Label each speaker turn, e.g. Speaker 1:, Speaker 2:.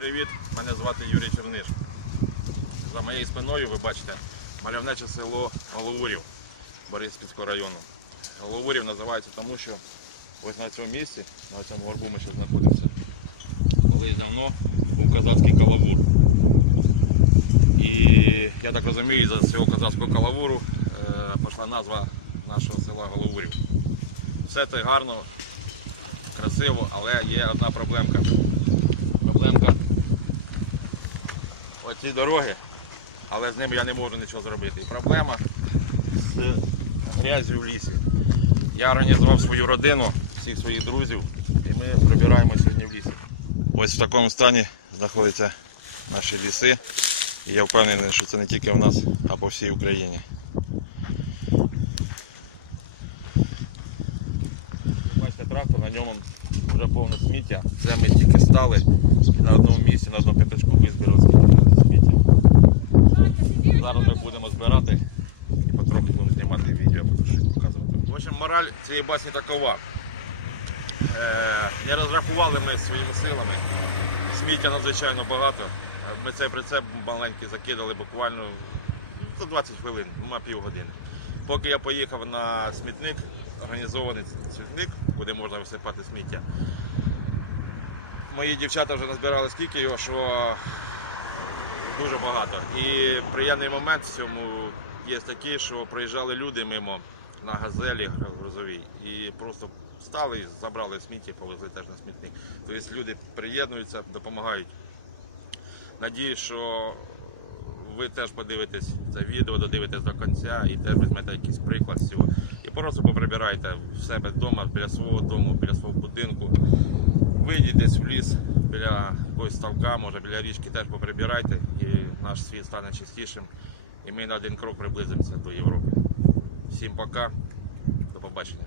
Speaker 1: привіт! Мене звати Юрій Черниш. За моєю спиною ви бачите мальовниче село Головурів Бориспільського району. Головурів називається тому, що ось на цьому місці, на цьому горбу ми ще знаходимося. Колись давно був козацький калавур. І я так розумію, за цього козацького калавуру е, пішла назва нашого села Головурів. Все це гарно, красиво, але є одна проблемка. Проблемка оці дороги, але з ними я не можу нічого зробити. І проблема з грязю в лісі. Я організував свою родину, всіх своїх друзів, і ми пробираємо сьогодні в лісі. Ось в такому стані знаходяться наші ліси. І я впевнений, що це не тільки в нас, а по всій Україні. Бачите, трактор, на ньому вже повне сміття. Це ми тільки стали і на одному місці, на одному п'ятачку визбирали скільки сміття. Зараз ми будемо збирати і потроху будемо знімати відео, буду щось показувати. В общем, мораль цієї басні такова. Е, не розрахували ми своїми силами. Сміття надзвичайно багато. Ми цей прицеп маленький закидали буквально за 20 хвилин, на півгодини. Поки я поїхав на смітник, організований смітник, куди висипати сміття. Мої дівчата вже назбирали скільки його, що дуже багато. І приємний момент в цьому є такий, що проїжджали люди мимо на газелі грузовій і просто стали, і забрали сміття, повезли теж на смітник. Тобто люди приєднуються, допомагають. Надію, що ви теж подивитесь це відео, додивитесь до кінця і теж візьмете якийсь приклад з цього. І просто поприбирайте в себе вдома, біля свого дому, біля свого будинку. Вийдіть десь в ліс біля якогось ставка, може біля річки теж поприбирайте, і наш світ стане чистішим. І ми на один крок приблизимося до Європи. Всім пока, до побачення.